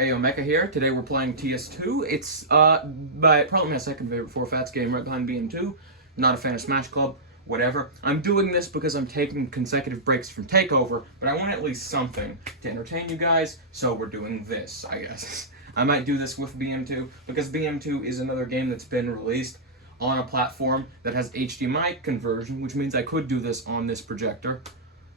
Ayo Mecha here. Today we're playing TS2. It's probably my second favorite 4Fats game right behind BM2. Not a fan of Smash Club, whatever. I'm doing this because I'm taking consecutive breaks from Takeover, but I want at least something to entertain you guys, so we're doing this, I guess. I might do this with BM2, because BM2 is another game that's been released on a platform that has HDMI conversion, which means I could do this on this projector.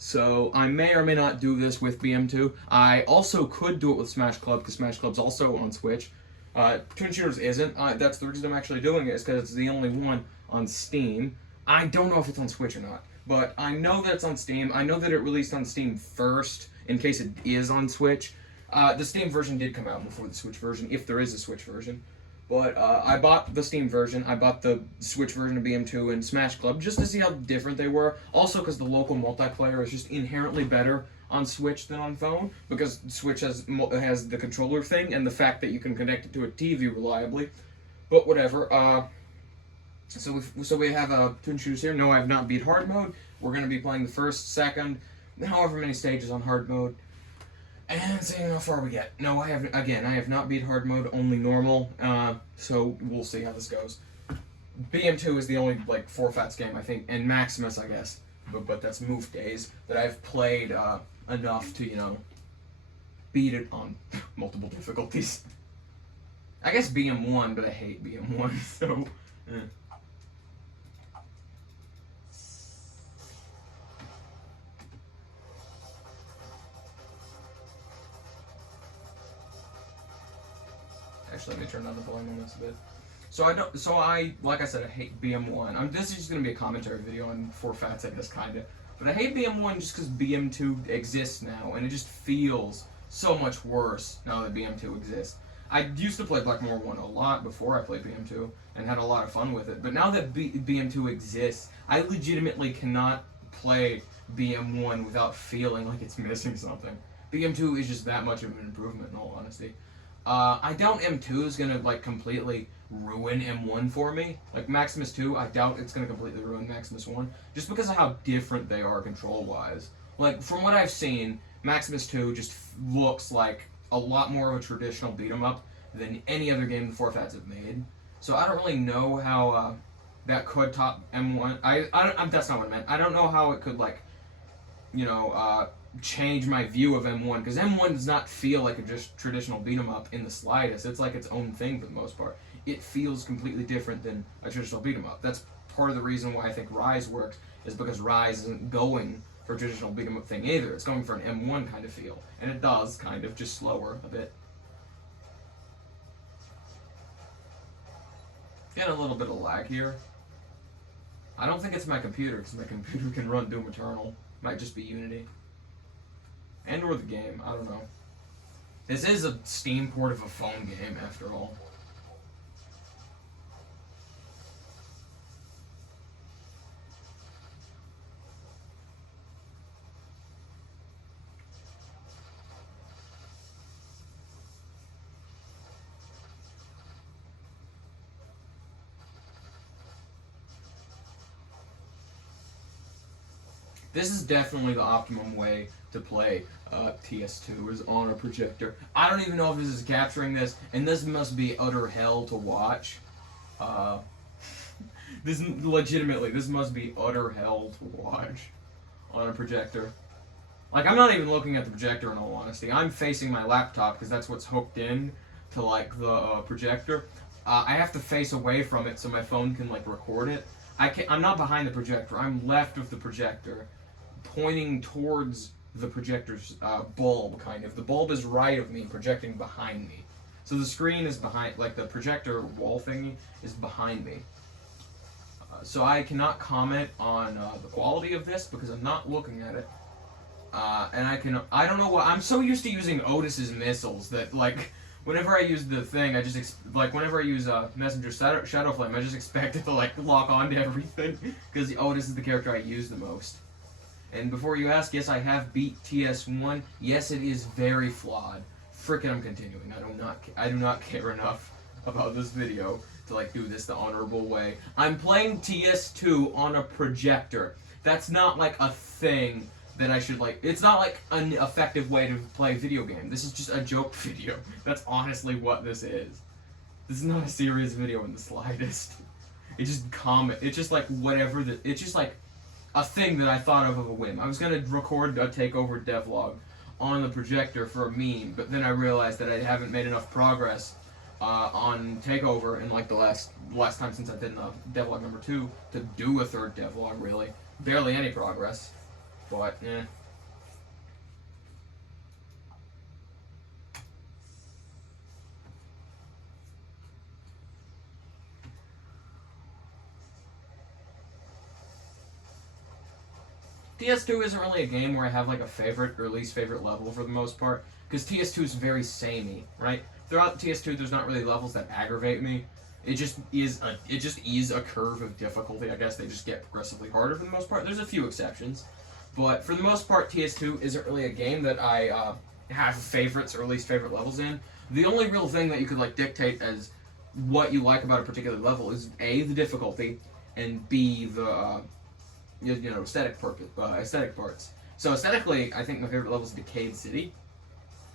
So I may or may not do this with BM2. I also could do it with Smash Club, because Smash Club's also on Switch. Toon Shooters isn't. That's the reason I'm actually doing it, is because it's the only one on Steam. I don't know if it's on Switch or not, but I know that it's on Steam. I know that it released on Steam first, in case it is on Switch. The Steam version did come out before the Switch version, if there is a Switch version. But I bought the Steam version, I bought the Switch version of BM2 and Smash Club just to see how different they were. Also because the local multiplayer is just inherently better on Switch than on phone, because Switch has the controller thing and the fact that you can connect it to a TV reliably. But whatever. So we have Toon Shooters here. No, I have not beat hard mode. We're going to be playing the first, second, however many stages on hard mode. And seeing how far we get. No, I have not beat hard mode, only normal, so we'll see how this goes. BM2 is the only, 4Fats game, I think, and Maximus, I guess, but that's Moof Days, that I've played, enough to, beat it on multiple difficulties. I guess BM1, but I hate BM1, so, Actually, let me turn down the volume on this a bit. Like I said, I hate BM1. This is just going to be a commentary video on 4Fats, I guess, kind of. But I hate BM1 just because BM2 exists now, and it just feels so much worse now that BM2 exists. I used to play Blackmore 1 a lot before I played BM2, and had a lot of fun with it. But now that BM2 exists, I legitimately cannot play BM1 without feeling like it's missing something. BM2 is just that much of an improvement, in all honesty. I doubt M2 is gonna, completely ruin M1 for me. Like, Maximus 2, I doubt it's gonna completely ruin Maximus 1, just because of how different they are control-wise. Like, from what I've seen, Maximus 2 just looks like a lot more of a traditional beat-em-up than any other game the 4Fats have made. So I don't really know how, that could top M1. That's not what I meant. I don't know how it could, change my view of M1, because M1 does not feel like a just traditional beat 'em up in the slightest. It's like its own thing for the most part. It feels completely different than a traditional beat 'em up. That's part of the reason why I think Rise works, is because Rise isn't going for a traditional beat 'em up thing either. It's going for an M1 kind of feel, and it does kind of, just slower a bit. Getting a little bit of lag here. I don't think it's my computer, because my computer can run Doom Eternal. Might just be Unity. And or the game, I don't know. This is a Steam port of a phone game, after all. This is definitely the optimum way to play TS2, is on a projector. I don't even know if this is capturing this, and this must be utter hell to watch. This must be utter hell to watch on a projector. Like, I'm not even looking at the projector, in all honesty. I'm facing my laptop, because that's what's hooked in to, the projector. I have to face away from it so my phone can, record it. I'm not behind the projector. I'm left of the projector, pointing towards the projector's bulb, kind of. The bulb is right of me, projecting behind me. So the screen is behind, the projector wall thingy is behind me. So I cannot comment on the quality of this, because I'm not looking at it. And I don't know what, I'm so used to using Otis's missiles that, whenever I use the thing, I just, whenever I use Messenger Shadow Flame, I just expect it to, lock onto everything, because Otis is the character I use the most. And before you ask, yes, I have beat TS1. Yes, it is very flawed. Frickin', I'm continuing. I do not care enough about this video to, do this the honorable way. I'm playing TS2 on a projector. That's not, a thing that I should like. It's not like an effective way to play a video game. This is just a joke video. That's honestly what this is. This is not a serious video in the slightest. It's just comment. It's just like whatever. It's just like a thing that I thought of a whim. I was gonna record a takeover devlog on the projector for a meme, but then I realized that I haven't made enough progress on takeover in like the last time since I did devlog number 2 to do a third devlog. Really, barely any progress. But eh. TS2 isn't really a game where I have like a favorite or least favorite level for the most part, because TS2 is very samey, right? Throughout TS2, there's not really levels that aggravate me. It just is a curve of difficulty. I guess they just get progressively harder for the most part. There's a few exceptions, but for the most part, TS2 isn't really a game that I have favorites or least favorite levels in. The only real thing that you could like dictate as what you like about a particular level is A, the difficulty, and B, the aesthetic parts. So aesthetically, I think my favorite level is Decayed City.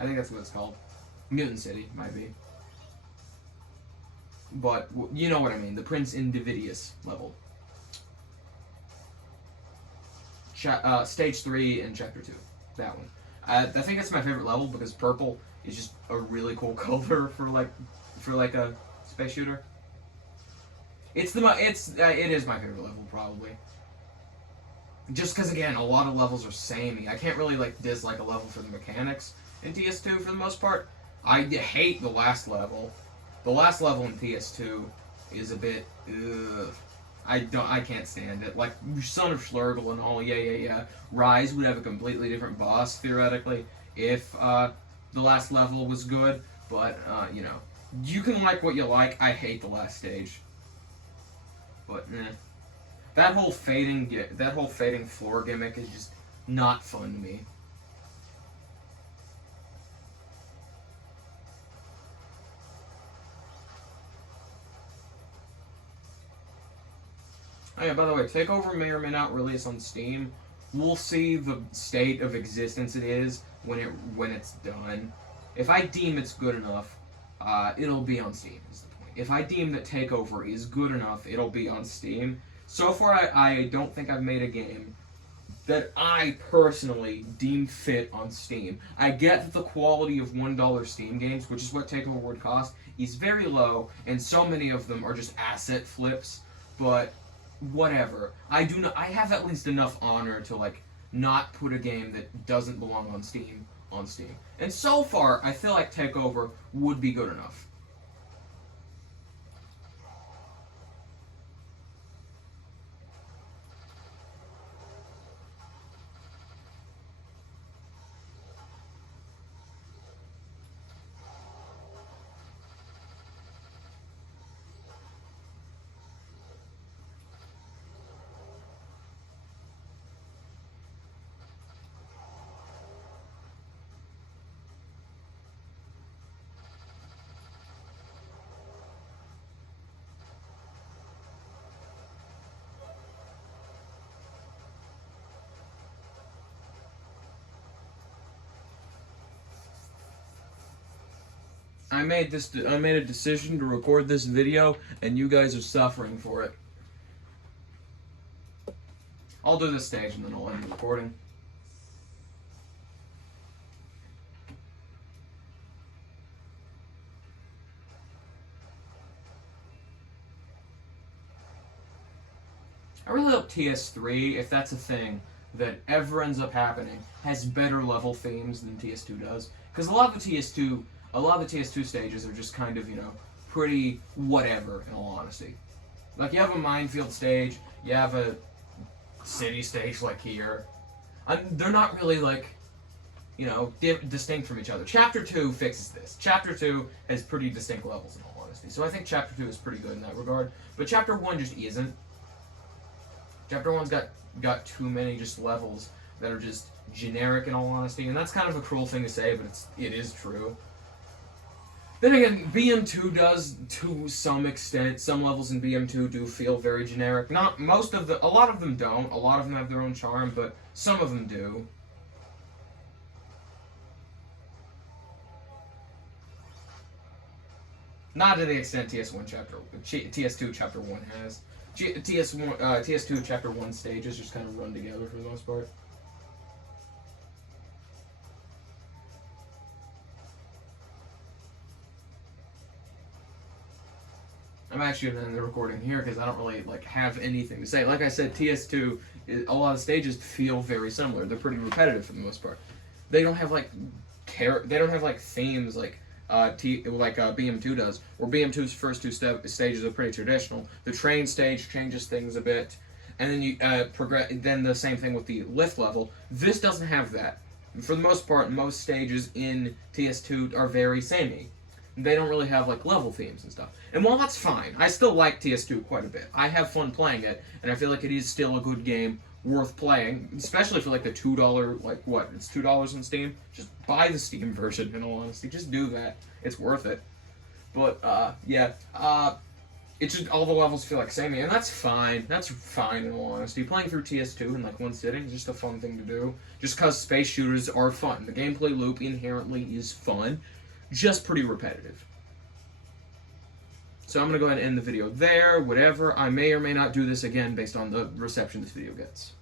I think that's what it's called. Mutant City, might be. But you know what I mean. The Prince Individuous level. Stage 3 and Chapter 2. That one. I think that's my favorite level because purple is just a really cool color for like a space shooter. It is my favorite level probably. Just because, again, a lot of levels are samey. I can't really, like, dislike a level for the mechanics in TS2 for the most part. I hate the last level. The last level in TS2 is a bit, ugh. I can't stand it. Like, Son of Schlurgle and all, yeah. Rise would have a completely different boss, theoretically, if, the last level was good. But, you can like what you like. I hate the last stage. But, That whole fading floor gimmick is just not fun to me. Oh yeah, by the way, Takeover may or may not release on Steam. We'll see the state of existence it is when it's done. If I deem it's good enough, it'll be on Steam, is the point. If I deem that Takeover is good enough, it'll be on Steam. So far, I don't think I've made a game that I personally deem fit on Steam. I get that the quality of $1 Steam games, which is what Takeover would cost, is very low, and so many of them are just asset flips, but whatever. I have at least enough honor to, like, not put a game that doesn't belong on Steam on Steam. And so far, I feel like Takeover would be good enough. I made a decision to record this video, and you guys are suffering for it. I'll do this stage, and then I'll end the recording. I really hope TS3, if that's a thing that ever ends up happening, has better level themes than TS2 does. Because a lot of the TS2 stages are just kind of, pretty whatever, in all honesty. Like, you have a minefield stage, you have a city stage like here. They're not really, like, distinct from each other. Chapter 2 fixes this. Chapter 2 has pretty distinct levels, in all honesty. So I think Chapter 2 is pretty good in that regard. But Chapter 1 just isn't. Chapter 1's got too many just levels that are just generic, in all honesty. And that's kind of a cruel thing to say, but it is true. Then again, BM2 does to some extent. Some levels in BM2 do feel very generic. Not most of the, a lot of them don't. A lot of them have their own charm, but some of them do. Not to the extent TS2 Chapter 1 has. TS2 Chapter 1 stages just kind of run together for the most part. I'm actually going to end the recording here because I don't really have anything to say. Like I said, TS2, a lot of stages feel very similar. They're pretty repetitive for the most part. They don't have they don't have themes like BM2 does. Where BM2's first two stages are pretty traditional. The train stage changes things a bit, and then you progress. Then the same thing with the lift level. This doesn't have that. For the most part, most stages in TS2 are very samey. They don't really have level themes and stuff. And while that's fine, I still like TS2 quite a bit. I have fun playing it, and I feel like it is still a good game worth playing, especially for the $2, it's $2 on Steam. Just buy the Steam version, in all honesty. Just do that. It's worth it. But it's just all the levels feel samey, and that's fine. That's fine, in all honesty. Playing through TS2 in one sitting is just a fun thing to do. Just because space shooters are fun. The gameplay loop inherently is fun. Just pretty repetitive. So I'm going to go ahead and end the video there, whatever. I may or may not do this again based on the reception this video gets.